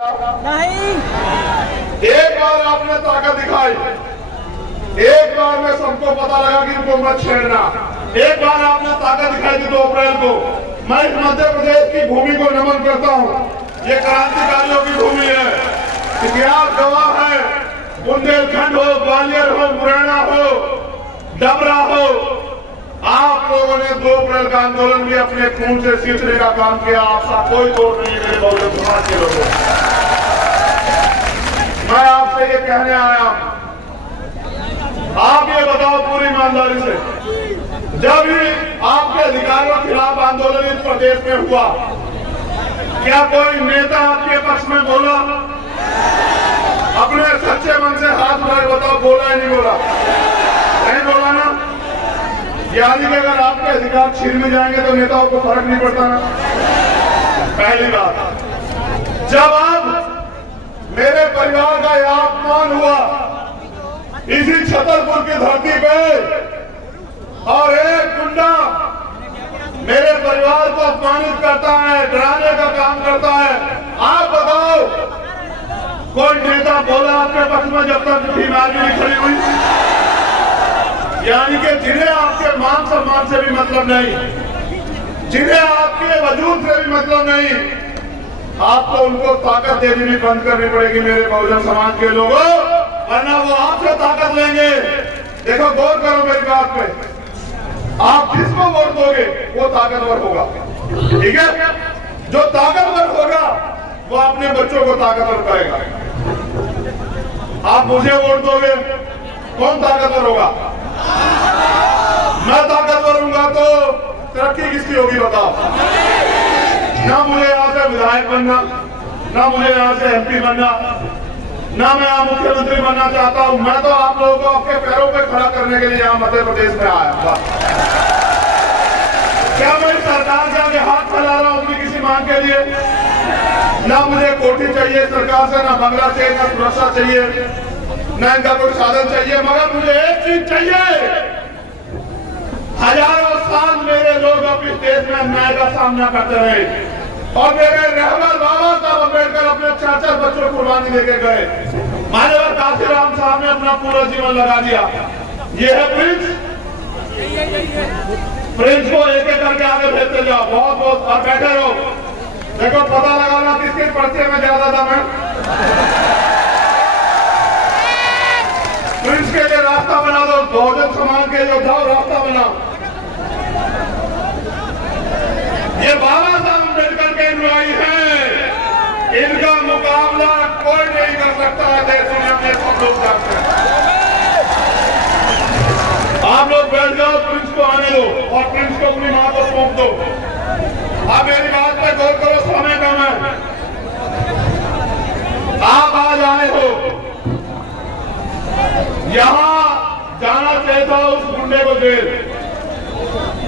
नहीं, एक बार आपने ताकत दिखाई, एक बार में सबको पता लगा कि इनको मत छेड़ना। एक बार आपने ताकत दिखाई थी 2 अप्रैल को। मैं इस मध्य प्रदेश की भूमि को नमन करता हूँ। ये क्रांतिकारियों की भूमि है, इतिहास गवाह है। बुंदेलखंड हो, ग्वालियर हो, मुरैना हो, डबरा हो, आप लोगों ने 2 अप्रैल का आंदोलन भी अपने खून से सींचने का काम किया। आपका कोई तोड़ नहीं है मेरे बहुजन समाज के लोगों। मैं आपसे ये कहने आया, आप ये बताओ पूरी ईमानदारी से, जब ही आपके अधिकारों के खिलाफ आंदोलन इस प्रदेश में हुआ, क्या कोई नेता आपके पक्ष में बोला? अपने सच्चे मन से हाथ उठाए बताओ, बोला है नहीं बोला? नहीं बोला ना। यानी कि अगर आपके अधिकार छीन में जाएंगे तो नेताओं को फर्क नहीं पड़ता ना। पहली बात, जब आप मेरे परिवार का यह अपमान हुआ इसी छतरपुर की धरती पे, और एक गुंडा मेरे परिवार को अपमानित करता है, डराने का काम करता है, आप बताओ कोई नेता बोला आपके पक्ष में जब तक बीमारी नहीं खड़ी हुई? यानी कि जिन्हें आपके मान सम्मान से भी मतलब नहीं, जिन्हें आपके वजूद से भी मतलब नहीं, आपको उनको ताकत देनी भी बंद करनी पड़ेगी मेरे बहुजन समाज के लोगों, वरना वो आपसे ताकत लेंगे। देखो, गौर करो मेरी बात पे, आप जिसको वोट दोगे वो ताकतवर होगा, ठीक है? जो ताकतवर होगा वो अपने बच्चों को ताकतवर करेगा। आप मुझे वोट दोगे, कौन ताकतवर होगा? मैं ताकतवर हूंगा तो तरक्की किसकी होगी बताओ? ना मुझे यहाँ से विधायक बनना, ना मुझे यहाँ से एमपी बनना, ना मैं यहाँ मुख्यमंत्री बनना चाहता हूँ। मैं तो आप लोगों को आपके पैरों पे खड़ा करने के लिए यहाँ मध्य प्रदेश में आया। क्या मैं सरकार से आगे हाथ फैला रहा हूँ अपनी किसी मांग के लिए? ना मुझे कोठी चाहिए सरकार से, ना बंगला चाहिए, ना सुरक्षा चाहिए, ना इनका कोई साधन चाहिए, मगर मुझे एक चीज चाहिए। हजारों साल मेरे लोग अपने देश में अन्याय का सामना करते रहे, और मेरे रहबर बाबा साहब अम्बेडकर अपने 4 बच्चों को कुर्बानी देके गए। मान्यवर काशीराम साहब ने अपना पूरा जीवन लगा दिया। ये है प्रिंस। प्रिंस को एक एक करके आगे भेजते जाओ। बहुत बहुत और बैठे रहो। देखो, पता लगाना किसके पर्चे में ज्यादा दम है। प्रिंस के लिए रास्ता बना दो, बहुजन समाज के योद्धाओं रास्ता बनाओ। ये बाबा साहब अम्बेडकर के अनुयायी हैं, इनका मुकाबला कोई नहीं कर सकता है देश दुनिया में, सब लोग जानते हैं। आप लोग बैठ जाओ, प्रिंस को आने दो और प्रिंस को अपनी मां को सौंप दो। आप मेरी बात पर गौर करो, समय कम है। आप आज आए हो, यहां जाना चाहिए था उस गुंडे को जेल,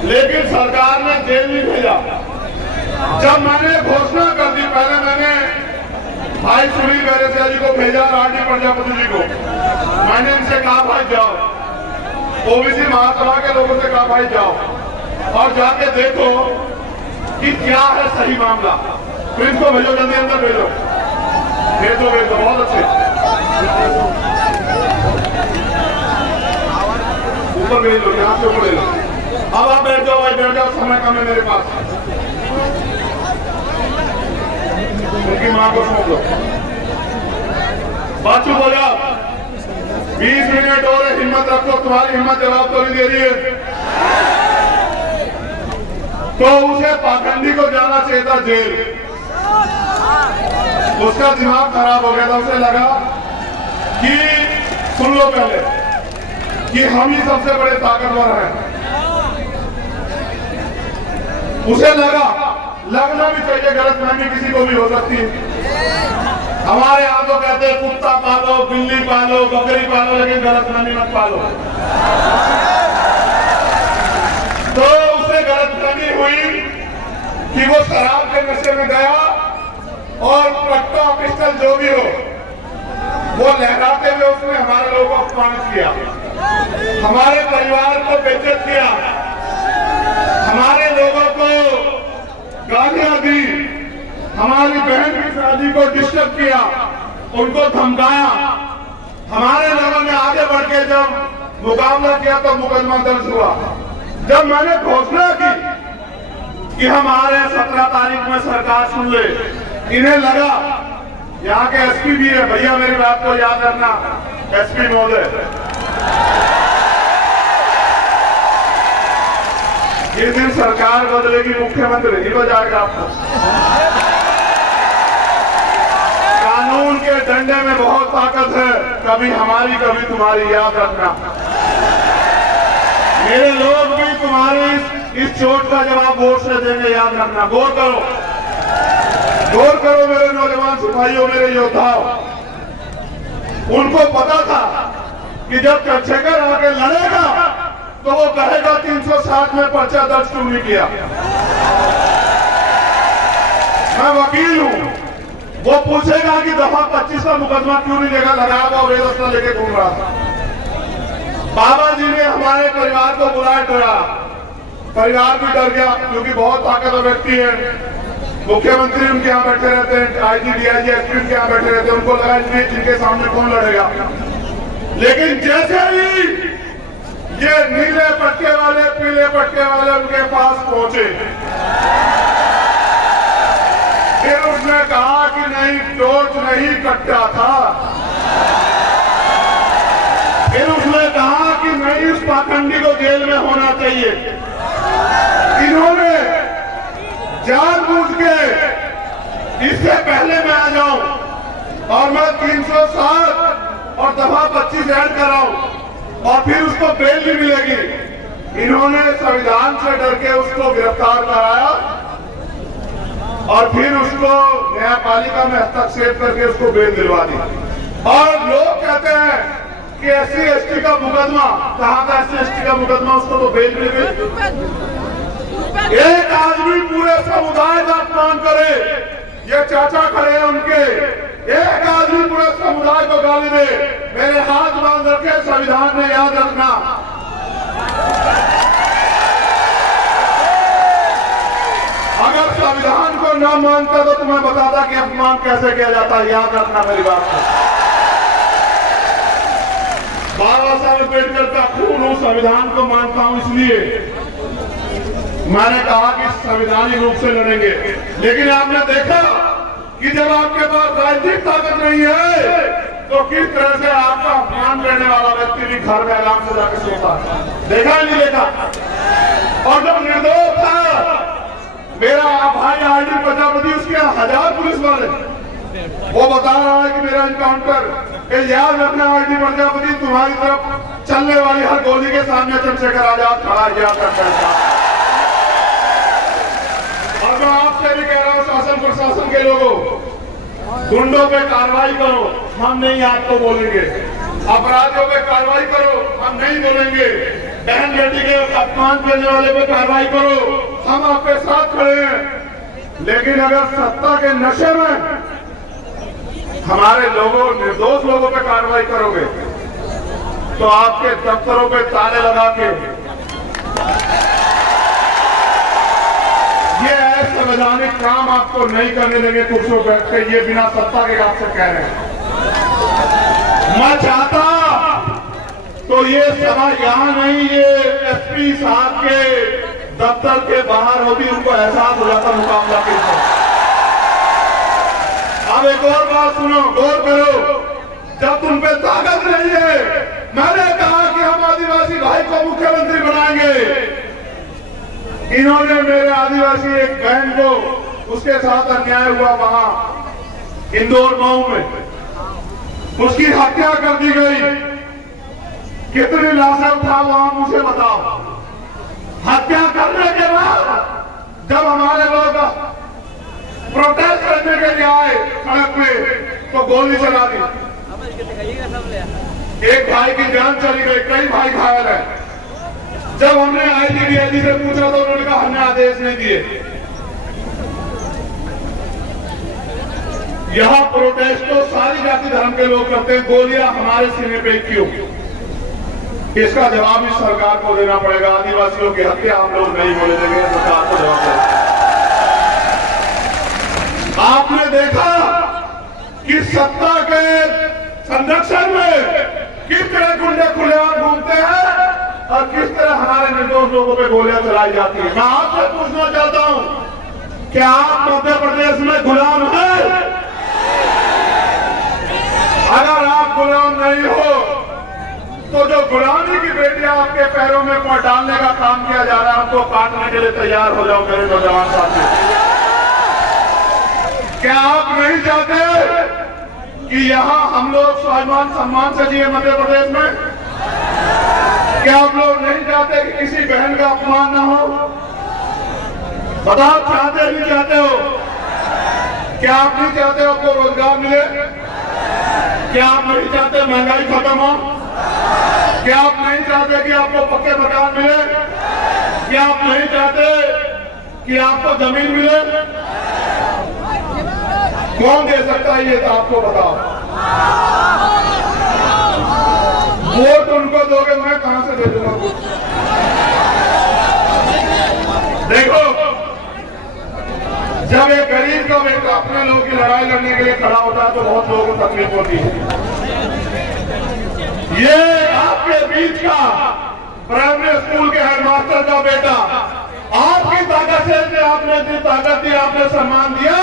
लेकिन सरकार ने जेल नहीं भेजा। जब मैंने घोषणा कर दी, पहले मैंने भाई सुनील बैरेसिया जी को भेजा, रानी प्रजापति जी को। मैंने इनसे कहा भाई जाओ, ओबीसी महासभा के लोगों से कहा भाई जाओ और जाके देखो कि क्या है सही मामला। प्रिंस को भेजो, जल्दी अंदर भेजो, भेजो भेजो, बहुत अच्छे, ऊपर भेज लो, यहाँ से ऊपर ले लो। अब आप बैठ जाओ भाई, बैठ जाओ, समय कम है मेरे पास। उनकी मां को सौंप लो। बात हो जाओ, 20 मिनट और हिम्मत रखो, तुम्हारी हिम्मत जवाब तो नहीं दे रही है। तो उसे पाखंडी को जाना चाहिए था जेल। उसका दिमाग खराब हो गया था, उसे लगा कि सुन लो पहले कि हम ही सबसे बड़े ताकतवर हैं। उसे लगना भी चाहिए, गलतफहमी किसी को भी हो सकती है। हमारे यहाँ तो कहते हैं कुत्ता पालो, बिल्ली पालो, बकरी पालो, लेकिन गलतफहमी मत पालो। तो उसे गलतफहमी हुई कि वो शराब के नशे में गया और पट्टा पिस्टल जो भी हो वो लहराते हुए उसने हमारे लोगों को अपमानित किया, हमारे परिवार को बेइज्जत किया, हमारे लोगों को गालियां दी, हमारी बहन की शादी को डिस्टर्ब किया, उनको धमकाया। हमारे लोगों ने आगे बढ़ के जब मुकाबला किया तो मुकदमा दर्ज हुआ। जब मैंने घोषणा की कि हम आ रहे हैं 17 तारीख में, सरकार सुन ले, इन्हें लगा, यहाँ के एसपी भी है, भैया मेरी बात को याद रखना, एसपी महोदय, जिस दिन सरकार बदलेगी मुख्यमंत्री नहीं बजाएगा आपको। कानून के डंडे में बहुत ताकत है, कभी हमारी कभी तुम्हारी, याद रखना। मेरे लोग भी तुम्हारी इस चोट का जवाब वोट से देंगे, याद रखना। गौर करो, गौर करो मेरे नौजवान सिपाहियों, मेरे योद्धाओं। उनको पता था कि जब चंद्रशेखर आके लड़ेगा तो वो कहेगा 360 में पर्चा दर्ज क्यों नहीं किया। मैं वकील हूं, वो पूछेगा कि दफा 25 का मुकदमा क्यों नहीं लेगा, लगाया हुआ वेदस्ता लेके घूम रहा था। बाबा जी ने हमारे परिवार को बुलाया, डरा, परिवार भी डर गया, क्योंकि बहुत ताकतवर व्यक्ति है। मुख्यमंत्री उनके यहाँ बैठे रहते हैं, आईजी डीआईजी एसपी उनके यहाँ बैठे रहते हैं, उनको लगा इनके सामने कौन लड़ेगा। लेकिन जैसे ही ये नीले पट्टे वाले, पीले पट्टे वाले उनके पास पहुंचे, फिर उसने कहा कि नहीं, टॉर्च नहीं, कट्टा था। फिर उसने कहा कि नहीं, उस पाखंडी को जेल में होना चाहिए। इन्होंने जानबूझ के, इससे पहले मैं आ जाऊं और मैं 360 और दफा 25 ऐड कर रहा हूं और फिर उसको बेल भी मिलेगी, इन्होंने संविधान से डर के उसको गिरफ्तार कराया और फिर उसको न्यायपालिका में हस्तक्षेप करके उसको बेल दिलवा दी। और लोग कहते हैं कि एससी एसटी का मुकदमा, कहाँ था एससी एसटी का मुकदमा, उसको तो बेल मिल गई। एक आदमी पूरे समुदाय का अपमान करे, ये चाचा खड़े हैं उनके, एक आदमी पूरे समुदाय को गाली दे, मेरे हाथ बांध रखे संविधान ने, याद रखना। अगर संविधान को न मानता तो तुम्हें बताता कि अपमान कैसे किया जाता है, याद रखना मेरी बात को। बाबा साहब अम्बेडकर का खून हूं, संविधान को मानता हूं, इसलिए मैंने कहा कि संवैधानिक रूप से लड़ेंगे। लेकिन आपने देखा कि जब आपके पास राजनीतिक ताकत नहीं है तो किस तरह से आपका अपमान करने वाला व्यक्ति भी घर में आराम से जाकर सोता है। देखा नहीं देखा? और जब निर्दोष था मेरा भाई आरडी प्रजापति, उसके 1000 पुलिस वाले, वो बता रहा है कि मेरा इनकाउंटर, याद रखना आरडी प्रजापति, तुम्हारी तरफ चलने वाली हर गोली के सामने चंद्रशेखर आजाद खड़ा, याद रखना। और मैं आपसे भी कह रहा हूं, शासन प्रशासन के लोगों, गुंडों पे कार्रवाई करो, हम नहीं आपको बोलेंगे। अपराधियों पे कार्रवाई करो, हम नहीं बोलेंगे। बहन बेटी के अपमान करने वाले पे कार्रवाई करो, हम आपके साथ खड़े हैं। लेकिन अगर सत्ता के नशे में हमारे लोगों, निर्दोष लोगों पे कार्रवाई करोगे तो आपके दफ्तरों पे ताले लगा के ये असंवैधानिक काम आपको नहीं करने देंगे कुर्सियों बैठ के, ये बिना सत्ता के आपसे कह रहे हैं। मैं चाहता तो ये सभा यहाँ नहीं, ये एसपी साहब के दफ्तर के बाहर होती, उनको एहसास हो जाता मुकाबला के। अब एक और बात सुनो, गौर करो, जब तुम पे ताकत नहीं है, मैंने कहा कि हम आदिवासी भाई को मुख्यमंत्री बनाएंगे। इन्होंने मेरे आदिवासी एक बहन को, उसके साथ अन्याय हुआ वहां इंदौर गांव में, उसकी हत्या कर दी गई। कितनी लाशें उठाओ वहां, मुझे बताओ। हत्या करने के बाद जब हमारे लोग प्रोटेस्ट करने के लिए आए सड़क पे तो गोली चला दी, एक भाई की जान चली गई, कई भाई घायल है। जब हमने आईजी से पूछा तो उन्होंने कहा हमने आदेश नहीं दिए। यहां प्रोटेस्ट तो सारी जाति धर्म के लोग करते हैं, गोलियां हमारे सीने पे क्यों? इसका जवाब इस सरकार को देना पड़ेगा। आदिवासियों की हत्या हम लोग नहीं बोले देंगे, सरकार को जवाब देना। आपने देखा कि सत्ता के संरक्षण में किस तरह गुंडे खुलेआम घूमते हैं और किस तरह हमारे निर्दोष लोगों पे गोलियां चलाई जाती है। मैं आपसे पूछना चाहता हूं, क्या आप मध्य प्रदेश में गुलाम हैं? अगर आप गुलाम नहीं हो तो जो गुलामी की बेटियां आपके पैरों में डालने का काम किया जा रहा है, उनको काटने के लिए तैयार हो जाओ मेरे नौजवान साथी। क्या आप नहीं चाहते कि यहाँ हम लोग स्वाभिमान सम्मान से जिए मध्य प्रदेश में? क्या आप लोग नहीं चाहते कि किसी बहन का अपमान ना हो? बताओ, चाहते नहीं चाहते हो? क्या आप नहीं चाहते आपको रोजगार मिले? क्या आप नहीं चाहते महंगाई खत्म हो? क्या आप नहीं चाहते कि आपको पक्के मकान मिले? क्या आप नहीं चाहते कि आपको जमीन मिले? कौन दे सकता है ये तो आपको बताओ। वोट उनको दोगे, मैं कहां से दे दूंगा? देखो, जब एक गरीब का बेटा अपने लोगों की लड़ाई लड़ने के लिए खड़ा होता है तो बहुत लोगों को तकलीफ होती है। ये आपके बीच का प्राइमरी स्कूल के हेडमास्टर का बेटा आपकी ताकत से, आपने इतनी ताकत दी, आपने सम्मान दिया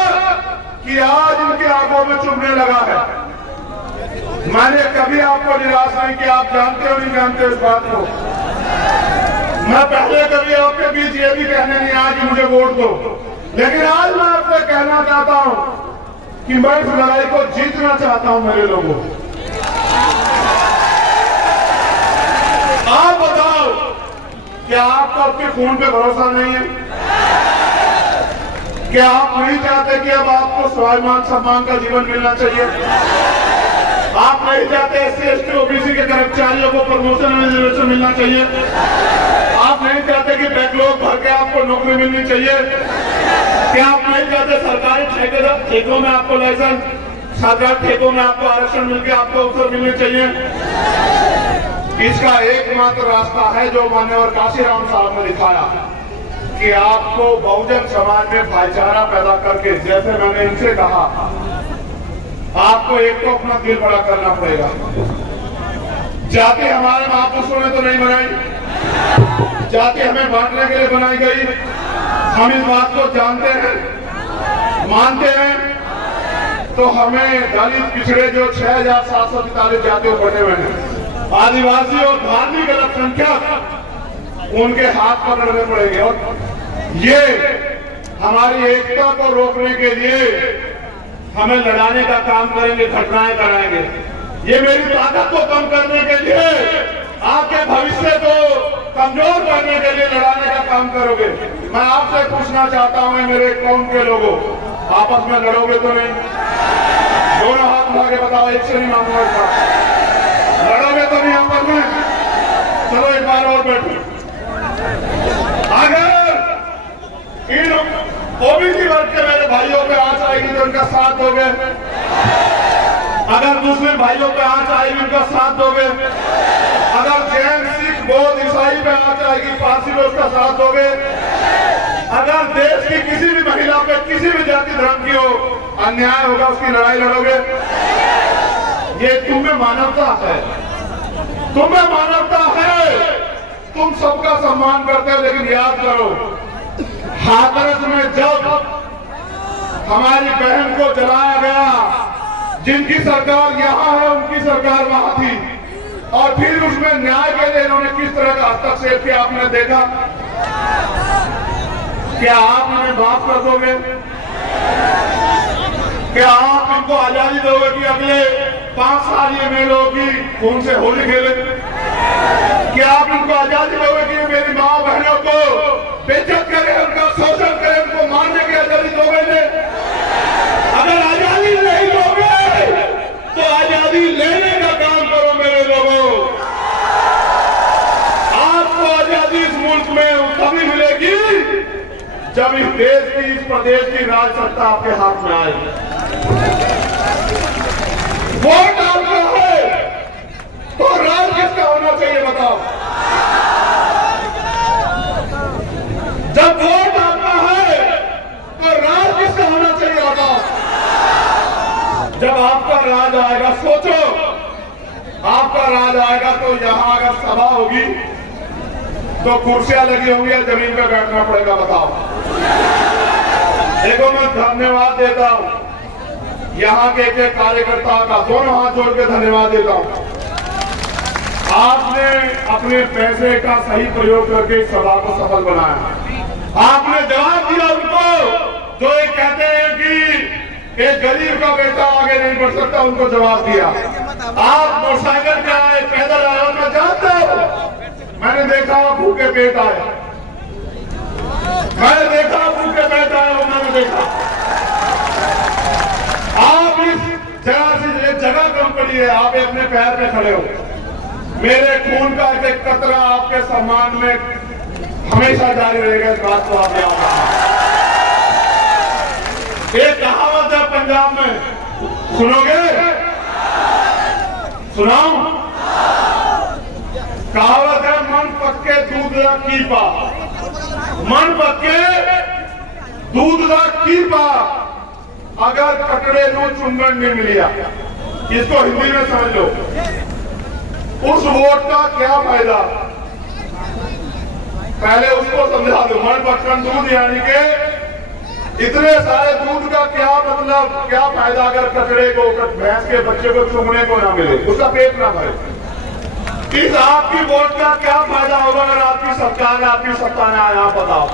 कि आज इनकी आंखों में चुभने लगा है। मैंने कभी आपको निराश नहीं किया, आप जानते हो नहीं जानते इस बात को। मैं पहले कभी आपके बीच ये भी कहने नहीं आया कि मुझे वोट दो, लेकिन आज मैं आपसे कहना चाहता हूं कि मैं इस लड़ाई को जीतना चाहता हूं मेरे लोगों। आप बताओ, क्या आपको आपके खून पे भरोसा नहीं है? क्या आप नहीं चाहते कि अब आपको स्वाभिमान सम्मान का जीवन मिलना चाहिए? आप नहीं चाहते SC ST OBC के कर्मचारियों को प्रमोशन और रिजर्वेशन मिलना चाहिए? आप नहीं चाहते कि बैकलॉग भर के आपको नौकरी मिलनी चाहिए? क्या आप नहीं चाहते सरकारी ठेकों में आपको लाइसेंस, सरकारी ठेकों में आपको आरक्षण मिलकर आपको अवसर मिलने चाहिए? इसका एकमात्र रास्ता है जो मान्यवर काशीराम साहब ने दिखाया कि आपको बहुजन समाज में भाईचारा पैदा करके, जैसे मैंने इनसे कहा, आपको एक तो अपना दिल बड़ा करना पड़ेगा। जाति हमारे महापुरुषों ने तो नहीं बनाई, जाति हमें बांटने के लिए बनाई गई। हम इस बात को जानते हैं, मानते हैं। तो हमें दलित पिछड़े जो 6,743 जातियों बने हुए हैं, आदिवासी और धार्मिक अल्पसंख्यक, उनके हाथ पकड़ने पड़ेंगे। और ये हमारी एकता को रोकने के लिए हमें लड़ाने का काम करेंगे, घटनाएं कराएंगे। ये मेरी ताकत को कम करने के लिए, आपके भविष्य को कमजोर करने के लिए लड़ाने का काम करोगे। मैं आपसे पूछना चाहता हूं, मेरे कौम के लोगों, आपस में लड़ोगे तो नहीं? दोनों हाथ उठा के बताओ, एक से नहीं मांगूंगा। लड़ोगे तो नहीं आपस में? चलो एक बार और बैठो। अगर इन OBC वर्ग के मेरे भाइयों पे आंच आएगी तो उनका साथ दोगे? अगर मुस्लिम भाइयों पे आंच आएगी उनका साथ दोगे? अगर जैन, सिख, बौद्ध, ईसाई पे आंच आएगी, पारसी पे उसका साथ दोगे? अगर देश की किसी भी महिला पे, किसी भी जाति धर्म की हो, अन्याय होगा, उसकी लड़ाई लड़ोगे? ये तुम्हें मानवता है, तुम्हें मानवता है। तुम सबका सम्मान करते हो, लेकिन याद करो, हाथरस में जब हमारी बहन को जलाया गया, जिनकी सरकार यहाँ है उनकी सरकार वहां थी, और फिर उसमें न्याय के लिए इन्होंने किस तरह का हस्तक्षेप किया आपने देखा? क्या आप उन्हें माफ कर दोगे? क्या आप इनको आजादी दोगे कि अगले 5 साल ये मेरे लोगों की खून से होली खेले? क्या आप इनको आजादी दोगे कि मेरी माँ बहनों को बेइज्जत करे, उनका शोषण करे, उनको मारने की आजादी दोगे? अगर आजादी नहीं दोगे तो आजादी लेने का काम करो मेरे लोगों। आपको आजादी इस मुल्क में तभी मिलेगी जब इस देश की, इस प्रदेश की राज सत्ता आपके हाथ में आएगी। वोट आपका है तो राज किसका होना चाहिए बताओ? जब वोट आपका है तो राज किसका होना चाहिए बताओ? राज आएगा, सोचो आपका राज आएगा तो यहां अगर सभा होगी तो कुर्सियां लगी होंगी या जमीन पे बैठना पड़ेगा, बताओ। देखो मैं धन्यवाद देता हूं यहाँ के एक कार्यकर्ता का, दोनों हाथ जोड़ के धन्यवाद देता हूं। आपने अपने पैसे का सही प्रयोग करके इस सभा को सफल बनाया। आपने जवाब दिया उनको जो ये कहते हैं कि एक गरीब का बेटा आगे नहीं बढ़ सकता, उनको जवाब दिया। आप मोटरसाइकिल पे आए, पैदल आए, मैं जानता हूं, मैंने देखा भूखे पेट आए, मैंने देखा भूखे पेट आए, मैंने देखा। आप इस जगह कम पड़ी है, आप अपने पैर पे खड़े हो। मेरे खून का एक कतरा आपके सम्मान में हमेशा जारी रहेगा, इस बात को आप याद रखना। एक कहावत है पंजाब में, सुनोगे? सुनाओ। कहावत है, मन पक्के दूध दा कीपा, मन पक्के दूध दा कीपा, अगर कटड़े नू चुंगन नहीं मिलिया। इसको हिंदी में समझ लो, उस वोट का क्या फायदा, पहले उसको समझा दो। मन पक्कन दूध यानी के इतने सारे दूध का क्या मतलब, क्या फायदा अगर कचड़े को, भैंस के बच्चे को चुगने को ना मिले, उसका पेट ना भरे। इस आपकी वोट का क्या फायदा होगा अगर आपकी सरकार, आपकी सत्ता में आया, बताओ।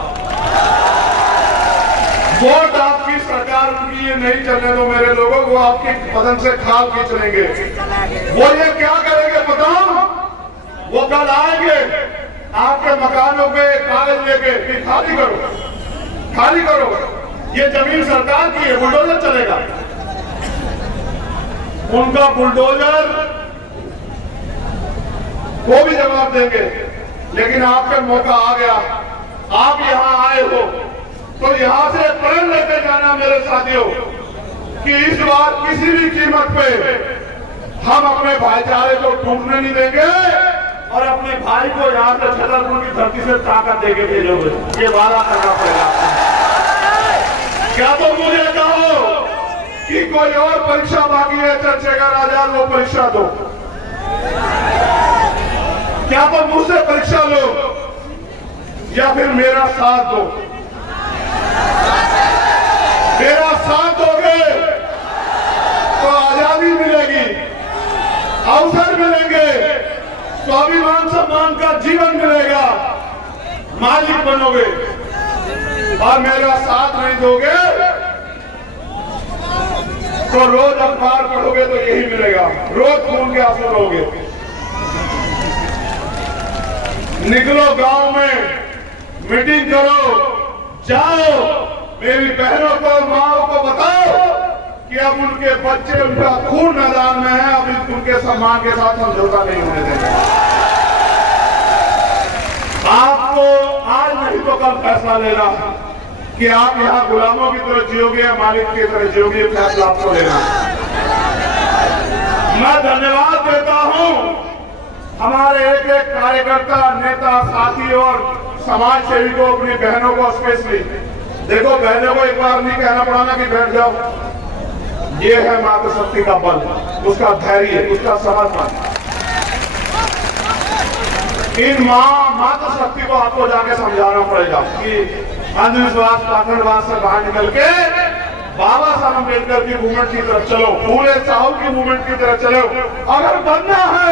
वोट आपकी सरकार की ये नहीं चलने दो मेरे लोगों को, आपकी बदन से खाल खींच लेंगे। वो ये क्या करेंगे बताओ? वो कल आएंगे आपके मकानों पे कागज लेके कि खाली करो, खाली करो, ये जमीन सरकार की है, बुलडोजर चलेगा। उनका बुलडोजर वो भी जवाब देंगे। लेकिन आपका मौका आ गया, आप यहां आए हो तो यहां से प्रण लेके जाना मेरे साथियों कि इस बार किसी भी कीमत पे हम अपने भाईचारे को टूटने नहीं देंगे और अपने भाई को यहां से छतरपुर की धरती से ताकत देके भेजोगे। ये वादा करना पड़ेगा। क्या तो मुझे कहो कि कोई और परीक्षा बाकी है चंद्रशेखर आजाद, वो परीक्षा दो। क्या तो मुझसे परीक्षा लो या फिर मेरा साथ दो। मेरा साथ दोगे तो आजादी मिलेगी, अवसर मिलेंगे, स्वाभिमान सम्मान का जीवन मिलेगा, मालिक बनोगे। और मेरा साथ नहीं दोगे तो रोज अखबार पढ़ोगे तो यही मिलेगा, रोज खून के आंसू रहोगे। निकलो गांव में, मीटिंग करो, जाओ, मेरी बहनों को, माओ को बताओ कि अब उनके बच्चे, उनका खून मैदान में है, अब उनके सम्मान के साथ समझौता नहीं होने देंगे। आपको आज नहीं तो कल फैसला लेना कि आप यहाँ गुलामों की तरह जियोगे या मालिक की तरह जियोगे, फैसला आपको लेना। मैं धन्यवाद देता हूँ हमारे एक एक कार्यकर्ता, नेता, साथी और समाज सेवी को, अपनी बहनों को स्पेशली। देखो बहनों को एक बार नहीं कहना पड़ा ना कि बैठ जाओ, ये है मातृशक्ति का बल, उसका धैर्य, उसका समर्पण। इन मातृशक्ति को आपको जाके समझाना पड़ेगा कि अंधविश्वास, पाखंडवाद से बाहर निकल के बाबा साहब अम्बेडकर की मूवमेंट की तरफ चलो, पूरे साहू की मूवमेंट की तरफ चलो। अगर बनना है